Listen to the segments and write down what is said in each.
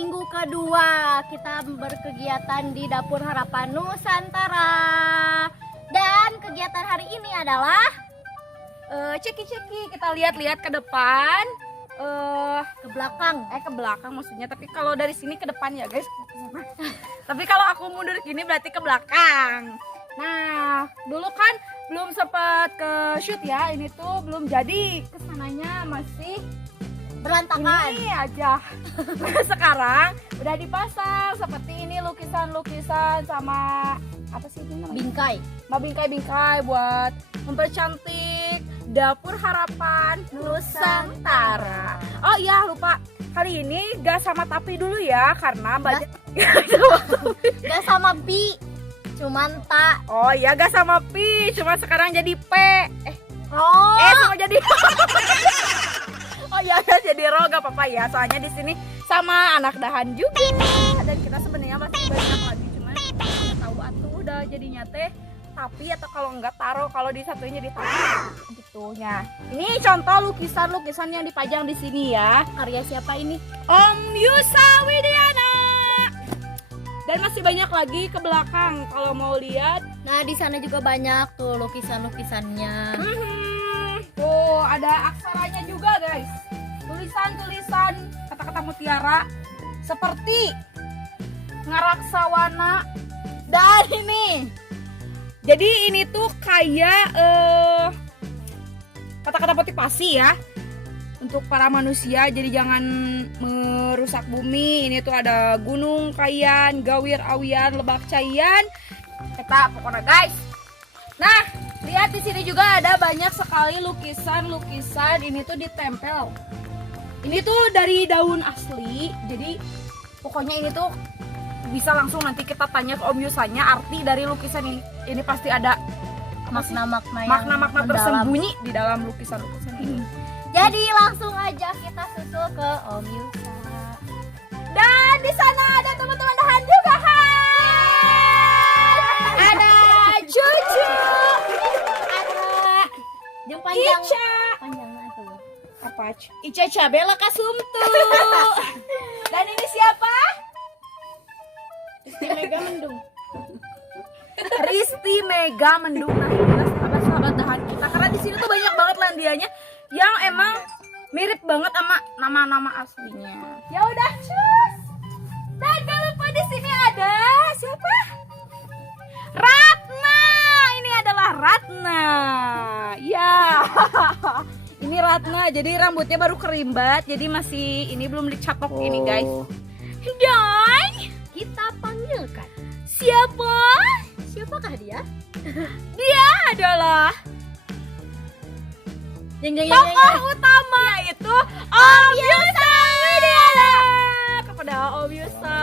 minggu kedua kita berkegiatan di Dapur Harapan Nusantara. Dan kegiatan hari ini adalah ceki-ceki. Kita lihat-lihat ke depan, ke belakang. ke belakang maksudnya. Tapi kalau dari sini ke depan ya guys. Tapi kalau aku mundur gini berarti ke belakang. Nah, dulu kan belum sempat ke shoot ya. Ini tuh belum jadi, kesananya masih Berantakan. ini aja. Sekarang udah dipasang seperti ini, lukisan-lukisan sama apa sih ini namanya? Bingkai. Bingkai-bingkai buat mempercantik Dapur Harapan Nusantara. Oh iya, lupa. Kali ini gas sama tapi dulu ya, karena banyak. Gak sama bi, cuman tak. Oh iya, gas sama pi, cuma sekarang jadi p. Oh, Sama jadi. Oh iya, jadi ro, gak apa-apa ya. Soalnya di sini sama anak dahan juga. Dan kita sebenarnya masih banyak lagi, cuma nggak tahu atuh udah jadinya teh. Tapi atau kalau enggak taruh, kalau di satunya ditaruh gitu. Nah, ini contoh lukisan-lukisan yang dipajang di sini ya. karya siapa ini? Om Yusa Widiana. Dan masih banyak lagi ke belakang kalau mau lihat. Nah, di sana juga banyak tuh lukisan-lukisannya. Tuh, ada aksaranya juga, guys. Tulisan-tulisan kata-kata mutiara seperti ngaraksawana. Dan ini. Jadi ini tuh kayak kata-kata motivasi ya untuk para manusia. Jadi jangan merusak bumi. Ini tuh ada gunung kayan, gawir awian, lebak cayan. Kita pokoknya guys. Nah, lihat di sini juga ada banyak sekali lukisan-lukisan. Ini tuh ditempel. Ini tuh dari daun asli. Jadi pokoknya ini tuh bisa langsung nanti kita tanya ke Om Yusanya arti dari lukisan ini. Ini pasti ada Makna-makna yang makna-makna mendalam. tersembunyi di dalam lukisan-lukisan ini. Jadi langsung aja kita susul ke Om Yusa. Dan di sana ada teman-teman dahan juga. Hai. Ada Cucu. Ada Yang panjang. Ica. Panjangnya tuh. Apa? Ica Cabela Kasumtu. Dan ini siapa? Risti Mega Mendung. Risti Mega Mendung. Nah, inilah sahabat-sahabat dahan kita. Karena di sini tuh banyak banget landianya yang emang mirip banget sama nama-nama aslinya. Ya udah, cus. Dan gak lupa di sini ada siapa? Ratna. Ini adalah Ratna. Ya. Ini Ratna. Jadi rambutnya baru kerimbat. Jadi masih ini belum dicatok ini, guys. Dan Kita panggilkan. siapa? Siapakah dia? Dia adalah Jeng jeng jeng tokoh utama, yaitu Om Yusa Widiana. Kepada Om Yusa,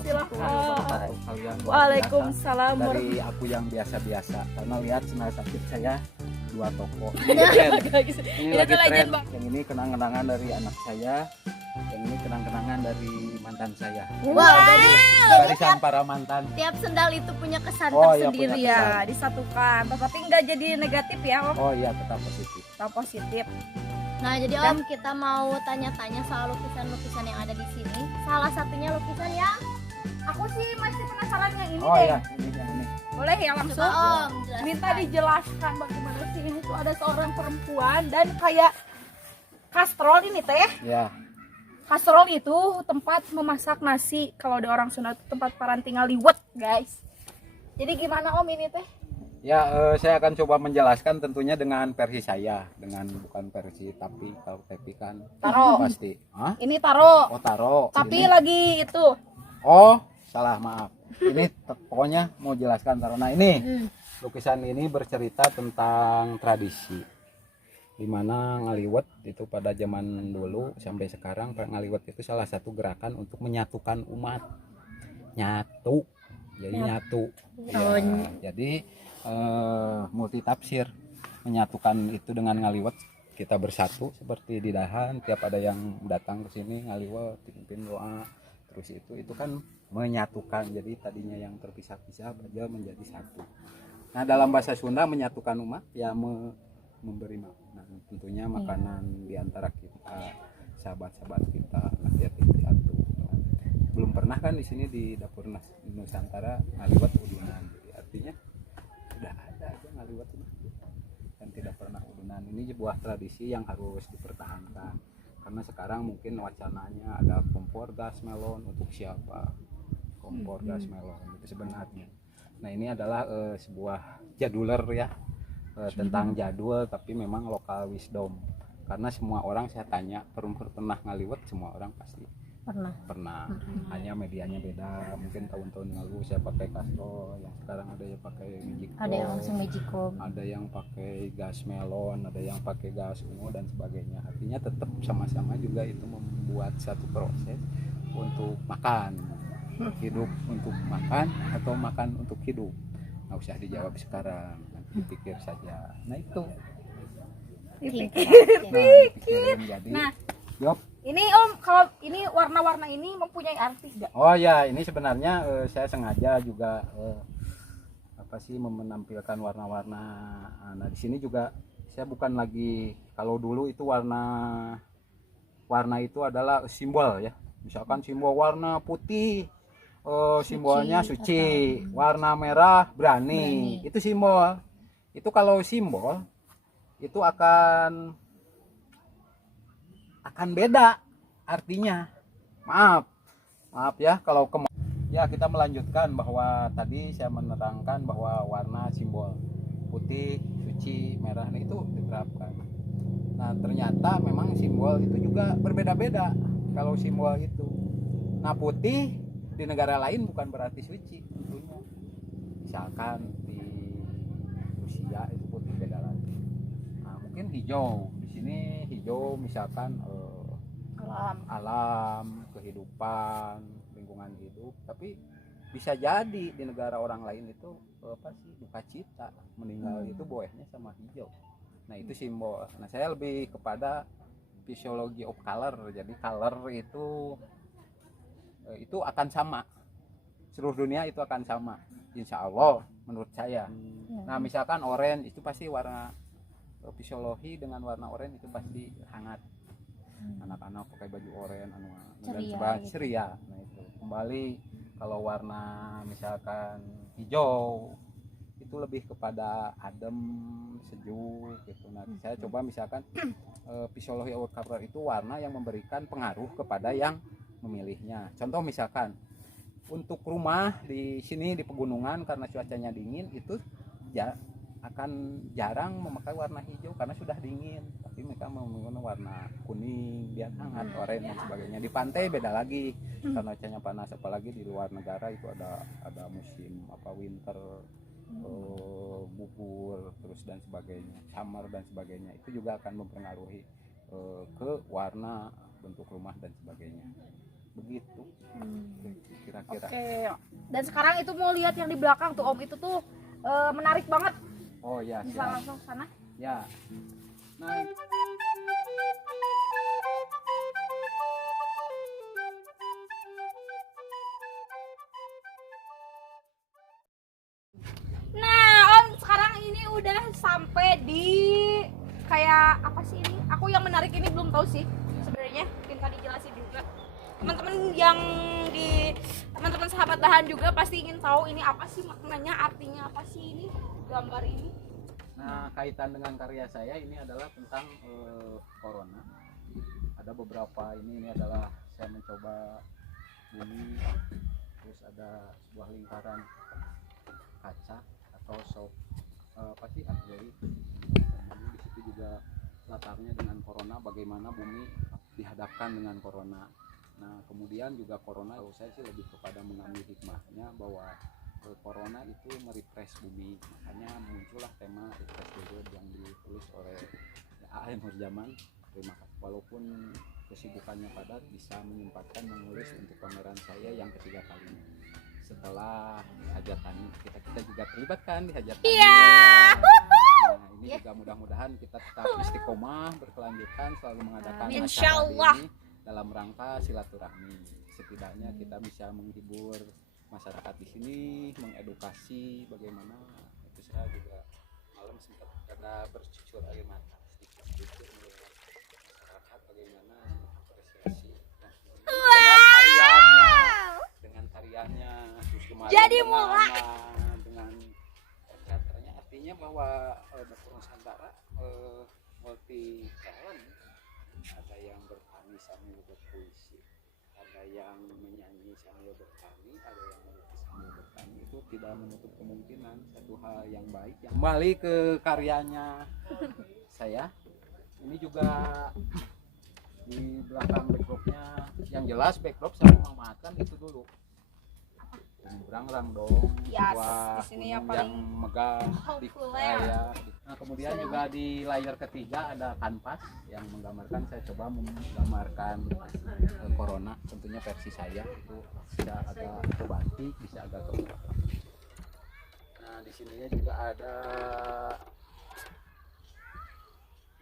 silahkan. Waalaikumsalam. Dari aku yang biasa-biasa, karena lihat senang sakit saya 2 toko. Guys, Ini ini lagi tuh legend, tren. Bang. Yang ini kenang-kenangan dari anak saya, yang ini kenang-kenangan dari mantan saya. Wow, jadi Barisan para mantan. tiap sendal itu punya kesan Oh, iya, tersendiri punya ya. Ya, disatukan. Tapi nggak jadi negatif ya, Om. Oh iya, tetap positif. Atau positif. Nah, jadi Om kita mau tanya-tanya soal lukisan-lukisan yang ada di sini. Salah satunya lukisan yang Aku sih masih penasaran yang ini Oh deh. iya, ini yang ini. Boleh ya langsung? coba Om jelaskan. Minta dijelaskan bagaimana sih ini tuh ada seorang perempuan dan kayak kastrol ini teh. Ya, Kastrol itu tempat memasak nasi. Kalau di orang Sunda itu tempat paran tinggal liwet, guys. Jadi gimana Om ini teh? ya saya akan coba menjelaskan tentunya dengan versi saya, dengan bukan versi tapi kalau tapi kan Taro. pasti. Hah? Ini taro. Oh taro. Tapi Ini. lagi itu. Oh salah, maaf. Ini pokoknya mau jelaskan taro. Nah ini Hmm. lukisan ini bercerita tentang tradisi, dimana ngaliwet itu pada zaman dulu sampai sekarang. Ngaliwet itu salah satu gerakan untuk menyatukan umat, nyatu, jadi nyatu Oh, ya, jadi multi tafsir, menyatukan itu dengan ngaliwet, kita bersatu seperti di dahan. Tiap ada yang datang ke sini ngaliwet dipimpin doa, terus itu kan menyatukan. Jadi tadinya yang terpisah-pisah aja menjadi satu. Nah dalam bahasa Sunda menyatukan umat ya memberi makanan, tentunya makanan diantara kita, sahabat-sahabat kita, rakyat itu. pernah kan di sini di dapur Nusantara ngaliwat udunan. Jadi artinya udah ada aja ngaliwat dan tidak pernah udunan. Ini sebuah tradisi yang harus dipertahankan. Karena sekarang mungkin wacananya ada kompor gas melon untuk siapa? Kompor gas melon itu sebenarnya. Nah, ini adalah sebuah jaduler ya. Tentang jadul tapi memang lokal wisdom. Karena semua orang saya tanya pernah ngaliwat, semua orang pasti pernah. Hanya medianya beda. Mungkin tahun-tahun lalu saya pakai kastrol, yang sekarang ada yang pakai magicom, Ada yang langsung magicom, ada yang pakai gas melon, ada yang pakai gas ungu dan sebagainya. Artinya tetap sama-sama juga itu membuat satu proses untuk makan, hidup untuk makan atau makan untuk hidup. Nggak usah dijawab sekarang, nanti dipikir saja. Nah itu. Dipikirin jadi. Nah, Yop. ini Om, kalau ini warna-warna ini mempunyai arti nggak? Oh ya, ini sebenarnya saya sengaja juga apa sih menampilkan warna-warna. Nah di sini juga saya bukan lagi, kalau dulu itu warna itu adalah simbol ya. Misalkan simbol warna putih, simbolnya suci, warna merah berani. Itu simbol. Itu kalau simbol itu akan beda artinya. Maaf ya kalau ya kita melanjutkan bahwa tadi saya menerangkan bahwa warna simbol putih, suci, merah itu diterapkan. Nah ternyata memang simbol itu juga berbeda-beda kalau simbol itu. Nah putih di negara lain bukan berarti suci tentunya. Misalkan di Rusia itu putih beda lagi. Nah mungkin hijau di sini hijau misalkan alam, kehidupan, lingkungan hidup. Tapi bisa jadi di negara orang lain itu apa sih duka cita, meninggal itu bolehnya sama hijau. Nah itu simbol. Nah saya lebih kepada physiology of color. Jadi color itu akan sama, seluruh dunia itu akan sama, insya Allah menurut saya. Nah misalkan oranye itu pasti warna fisiologi dengan warna oranye itu pasti hangat. Anak-anak pakai baju oranye ceria. Nah itu kembali kalau warna misalkan hijau itu lebih kepada adem, sejuk gitu. Nah saya coba misalkan fisiologi of color itu warna yang memberikan pengaruh kepada yang memilihnya. Contoh misalkan untuk rumah di sini di pegunungan karena cuacanya dingin itu akan jarang memakai warna hijau karena sudah dingin, tapi mereka menggunakan warna kuning biar hangat, oranye dan sebagainya. Di pantai beda lagi karena cuacanya panas, apalagi di luar negara itu ada musim winter, gugur terus dan sebagainya, summer dan sebagainya. Itu juga akan mempengaruhi ke warna bentuk rumah dan sebagainya. Begitu kira-kira. Oke. Dan sekarang itu mau lihat yang di belakang tuh Om, itu tuh menarik banget. Oh ya, bisa langsung ke sana ya. Nah Om, sekarang ini udah sampai di kayak apa sih ini? Aku yang menarik ini belum tahu sih sebenarnya, mungkin tadi jelasin juga. Teman-teman sahabat Dahan juga pasti ingin tahu ini apa sih maknanya, artinya apa sih ini gambar ini. Nah kaitan dengan karya saya ini adalah tentang corona. Ada beberapa ini adalah saya mencoba bumi, terus ada sebuah lingkaran kaca atau artwork. Di situ juga latarnya dengan corona, bagaimana bumi dihadapkan dengan corona. Nah kemudian juga corona, saya sih lebih kepada mengambil hikmahnya bahwa corona itu merefresh bumi, makanya muncullah tema refresh the world yang ditulis oleh A.M. Nurjaman. Terima kasih, walaupun kesibukannya padat bisa menyempatkan menulis untuk pameran saya yang ketiga kalinya. Setelah hajatan kita juga terlibat kan di hajatan. Iya. Nah ini juga mudah-mudahan kita tetap istiqomah berkelanjutan selalu mengadakan acara ini dalam rangka silaturahmi. Setidaknya kita bisa menghibur masyarakat di sini, mengedukasi bagaimana. Itu saya juga malam sempat ada bercucur air mata sedikit melihat masyarakat bagaimana apresiasi dengan karyanya, bahwa Dapur Nusantara multi talent. Ada yang bertani sambil berpuisi, ada yang menyanyi sambil bertani, ada yang melukis sambil bertani. Itu tidak menutup kemungkinan satu hal yang baik. Kembali ke karyanya saya, ini juga di belakang backdropnya, yang jelas backdrop saya memanfaatkan itu dulu. Berang-rang dong, Yes, wah, di sini yang gunung paling megah di populer. saya. Nah, kemudian juga di layar ketiga ada kanvas yang menggambarkan, saya coba menggambarkan corona, tentunya versi saya itu bisa agak ke batik, bisa agak ke urap. Nah, di sininya juga ada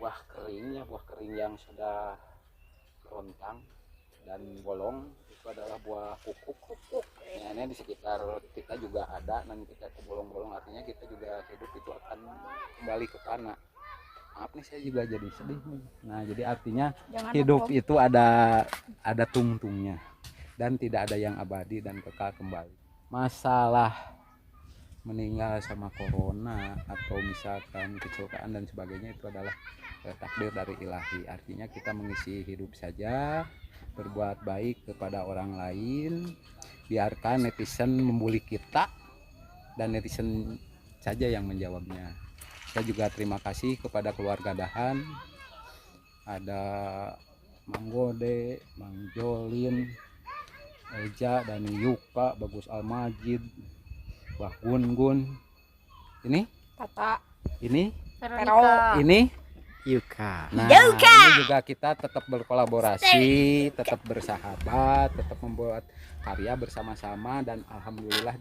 buah kering yang sudah rontang dan bolong. Itu adalah buah kukuk. Nah, ini di sekitar kita juga ada, dan kita ke bolong-bolong, artinya kita juga hidup itu akan kembali ke tanah. Maaf nih, saya juga jadi sedih nih. Nah, jadi artinya jangan hidup lupa. itu ada tungtungnya, dan tidak ada yang abadi dan kekal kembali. Masalah meninggal sama corona atau misalkan kecelakaan dan sebagainya itu adalah takdir dari ilahi. Artinya kita mengisi hidup saja, berbuat baik kepada orang lain, biarkan netizen membuli kita dan netizen saja yang menjawabnya. Saya juga terima kasih kepada keluarga Dahan, ada Mang Gode, Mang Jolin, Eja, dan Yuka, Bagus Almajid, Bah Gun, ini Tata ini Veronica. ini Yuka. Nah, Yuka. ini juga kita tetap berkolaborasi, tetap bersahabat, tetap membuat karya bersama-sama, dan alhamdulillah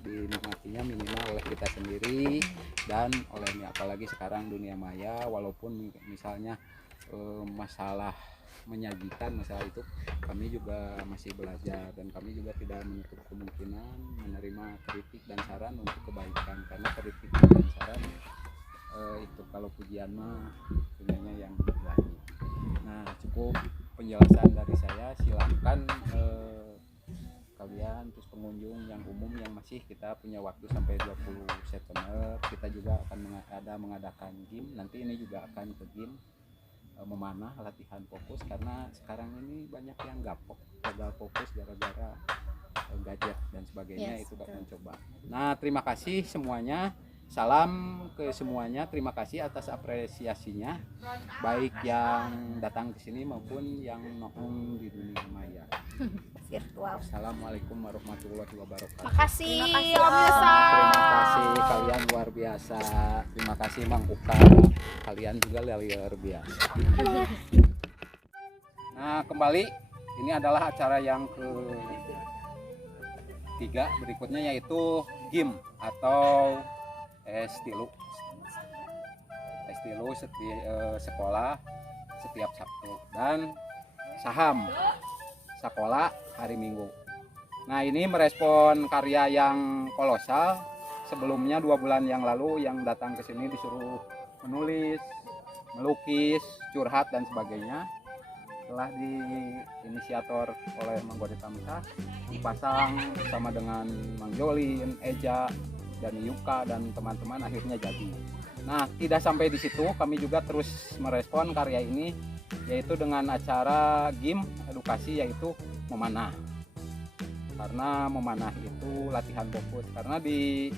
dinikmatinya minimal oleh kita sendiri dan oleh apalagi sekarang dunia maya. Walaupun misalnya masalah menyajikan masalah itu, kami juga masih belajar, dan kami juga tidak menutup kemungkinan menerima kritik dan saran untuk kebaikan, karena kritik dan saran itu kalau pujian mah punyanya yang ilahi. Nah, cukup penjelasan dari saya. Silakan kalian, terus pengunjung yang umum yang masih, kita punya waktu sampai 20 September. Kita juga akan mengadakan game. Nanti ini juga akan ke game memanah, latihan fokus, karena sekarang ini banyak yang gagal fokus gara-gara gadget dan sebagainya. Itu dapat mencoba. Nah, terima kasih semuanya. Salam ke semuanya, terima kasih atas apresiasinya, baik yang datang ke sini maupun yang nongkrong di dunia maya. virtual. Assalamualaikum warahmatullahi wabarakatuh. Makasih. Terima kasih, Om Om. Yusuf. Terima kasih, kalian luar biasa. Terima kasih Mang Uka, kalian juga luar biasa. Nah, kembali, ini adalah acara yang ketiga berikutnya, yaitu game atau S3 sekolah setiap Sabtu, dan saham sekolah hari Minggu. Nah, ini merespon karya yang kolosal. Sebelumnya 2 bulan yang lalu yang datang ke sini disuruh menulis, melukis, curhat dan sebagainya. Setelah diinisiator oleh Mang Gode Tamsa, dipasang bersama dengan Mang Jolin, Eja, dan Yuka dan teman-teman, akhirnya jadi. Nah, tidak sampai di situ, kami juga terus merespon karya ini, yaitu dengan acara game edukasi, yaitu memanah. Karena memanah itu latihan fokus, karena di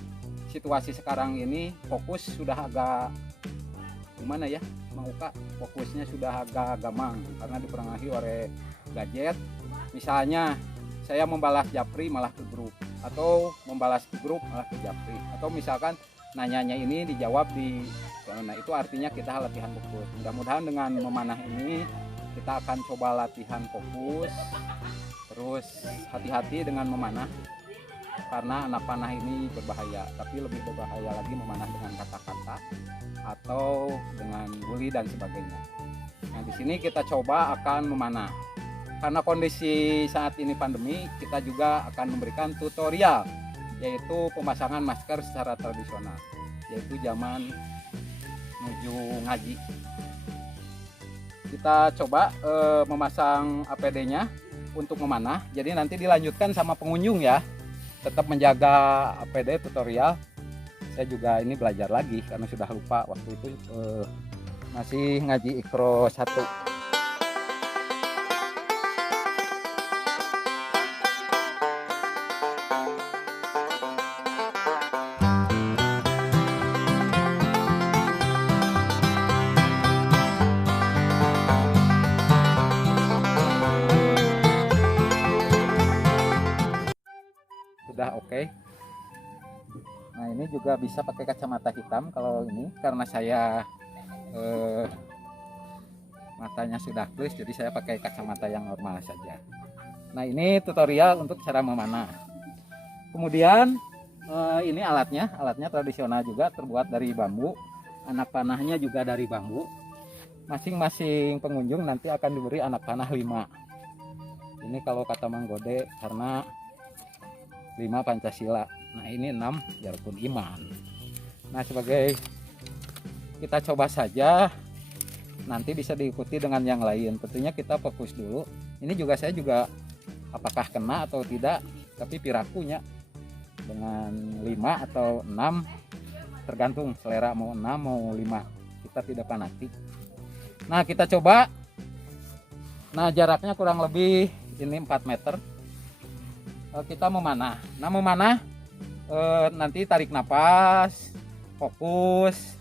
situasi sekarang ini fokus sudah agak gimana ya, Mang Uka, fokusnya sudah agak gamang karena dipengaruhi oleh gadget. Misalnya saya membalas japri malah ke grup, atau membalas ke grup malah ke japri, atau misalkan nanyanya ini dijawab di, nah itu artinya kita latihan fokus. Mudah-mudahan dengan memanah ini kita akan coba latihan fokus, terus hati-hati dengan memanah karena anak panah ini berbahaya, tapi lebih berbahaya lagi memanah dengan kata-kata atau dengan bully dan sebagainya. Nah, di sini kita coba akan memanah. Karena kondisi saat ini pandemi, kita juga akan memberikan tutorial, yaitu pemasangan masker secara tradisional, yaitu zaman menuju ngaji. Kita coba memasang APD-nya untuk memanah. Jadi nanti dilanjutkan sama pengunjung ya. Tetap menjaga APD tutorial. saya juga ini belajar lagi karena sudah lupa waktu itu masih ngaji Iqro 1. Sudah oke. Nah ini juga bisa pakai kacamata hitam kalau ini karena saya matanya sudah plus, jadi saya pakai kacamata yang normal saja. Nah ini tutorial untuk cara memanah. Kemudian ini alatnya tradisional juga, terbuat dari bambu. Anak panahnya juga dari bambu. Masing-masing pengunjung nanti akan diberi anak panah 5. Ini kalau kata Mang Gode karena 5 Pancasila. Nah ini 6 Rukun Iman. Nah sebagai kita coba saja, nanti bisa diikuti dengan yang lain. Tentunya kita fokus dulu. Ini juga saya juga apakah kena atau tidak, tapi pirakunya dengan 5 atau 6 tergantung selera, mau 6 mau 5. Kita tidak fanatik. Nah kita coba. Nah jaraknya kurang lebih ini 4 meter. Kita memanah. Nah memanah nanti tarik napas, fokus,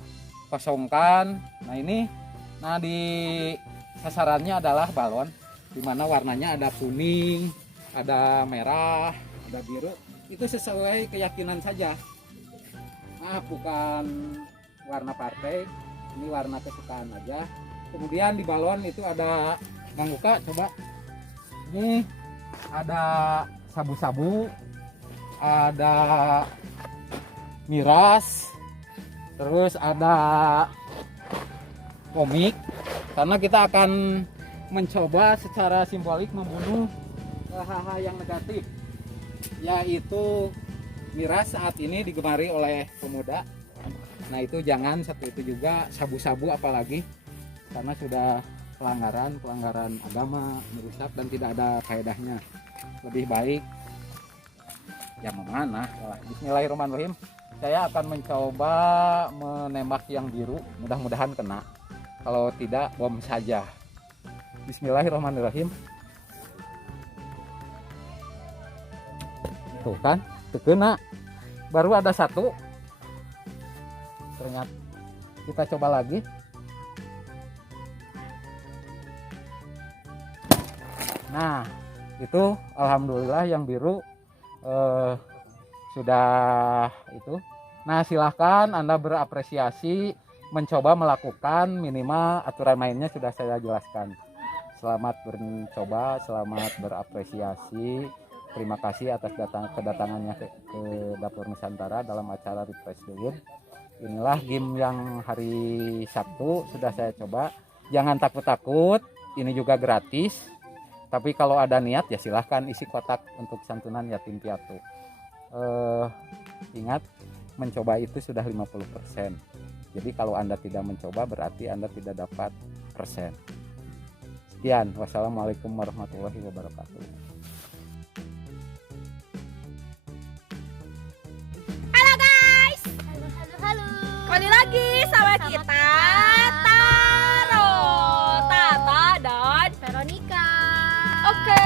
kosongkan. Nah ini, nah di sasarannya adalah balon, dimana warnanya ada kuning, ada merah, ada biru. Itu sesuai keyakinan saja. Nah bukan warna partai, ini warna kesukaan aja. Kemudian di balon itu ada, Bang Uka coba. Ini ada sabu-sabu, ada miras, terus ada komik, karena kita akan mencoba secara simbolik membunuh hal-hal yang negatif, yaitu miras saat ini digemari oleh pemuda. Nah itu jangan, satu itu juga sabu-sabu apalagi, karena sudah pelanggaran agama, merusak dan tidak ada faedahnya. Lebih baik yang memanah. Bismillahirrahmanirrahim. Saya akan mencoba menembak yang biru, mudah-mudahan kena. Kalau tidak, bom saja. Bismillahirrahmanirrahim. Tuh kan, kena. Baru ada 1. Ternyata kita coba lagi. Nah itu alhamdulillah yang biru sudah itu. Nah silahkan Anda berapresiasi, mencoba melakukan, minimal aturan mainnya sudah saya jelaskan. Selamat mencoba, selamat berapresiasi. Terima kasih atas kedatangannya ke Dapur Nusantara dalam acara Refresh the Game. Inilah game yang hari Sabtu sudah saya coba. Jangan takut-takut, ini juga gratis. Tapi kalau ada niat ya silahkan isi kotak untuk santunan yatim piatu. Ingat, mencoba itu sudah 50%. Jadi kalau Anda tidak mencoba berarti Anda tidak dapat persen. Sekian, wassalamualaikum warahmatullahi wabarakatuh. Halo guys, Halo. kembali lagi sama kita Taro, Tata dan Veronica. Oke.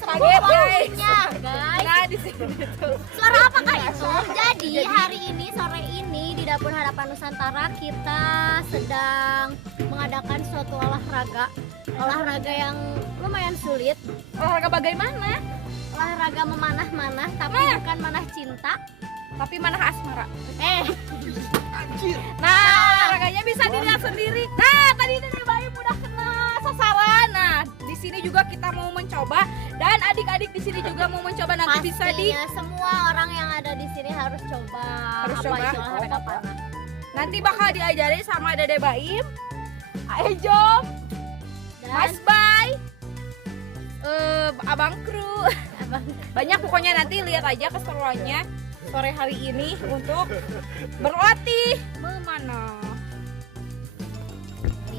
Kaget guys. guys. Nah di sini tuh. Suara apakah itu? Jadi hari ini, sore ini di Dapur Harapan Nusantara kita sedang mengadakan suatu olahraga yang lumayan sulit. Olahraga bagaimana? Olahraga memanah-manah, tapi bukan manah cinta. Tapi manah asmara. Anjir. Nah, olahraganya bisa dilihat sendiri. Nah, tadi Dede Baim udah kena sasaran. Nah, di sini juga kita mau mencoba dan adik-adik di sini juga mau mencoba, nanti bisa di Pastinya semua orang yang ada di sini harus coba. Harus apa coba. itu olahraga panah. nanti bakal diajarin sama Dede Baim, Aejom, Dan Mas Bay, Abang Kru. Banyak pokoknya, nanti lihat aja keseruannya sore hari ini untuk berlatih memanah.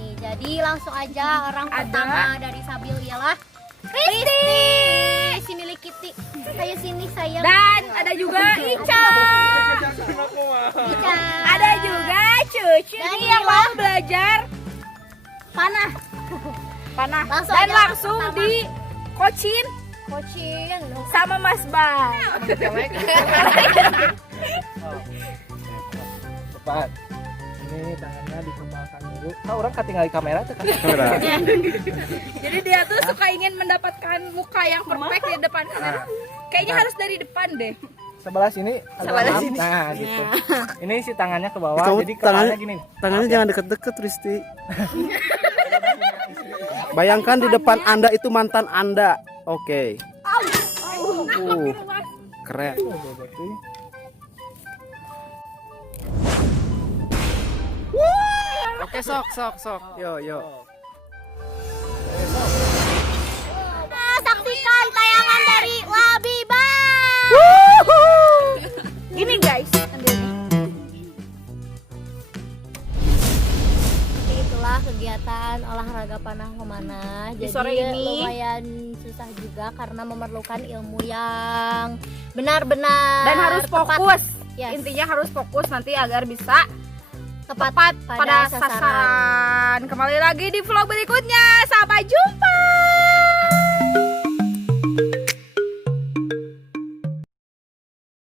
nih, jadi langsung aja orang Ada. pertama dari Sabil ialah Kristi, si milik Siti. Ayo sini sayang. Dan ada juga Ica. Ica. Ada juga Cucu Dan nih yang inilah mau belajar panah. Langsung Dan aja langsung pertama. di coachin Kocin. sama Mas Bang. Cepat. Ini tangannya dikembangkan dulu. Nah, orang ketinggalan di kamera tuh kan. Jadi dia tuh suka ingin mendapatkan muka yang perfect di depan kamera. Kayaknya harus dari depan deh. Sebelah sini, Sebelah maaf. sini. Nah, gitu. Ini si tangannya ke bawah, Kamu jadi kepalanya gini. Tangannya jangan deket-deket, Risti. Bayangkan di depan Anda itu mantan Anda. Oke. Keren. Oke, sok. Yo. Nah, saksikan tayangan dari Labiba. Gini guys, ambilnya. Jadi itulah kegiatan olahraga panah memanah. Di Jadi sore ini. lumayan susah juga karena memerlukan ilmu yang benar-benar Dan harus tepat. fokus. Yes. Intinya harus fokus nanti agar bisa Tepat pada sasaran. Kembali lagi di vlog berikutnya. Sampai jumpa.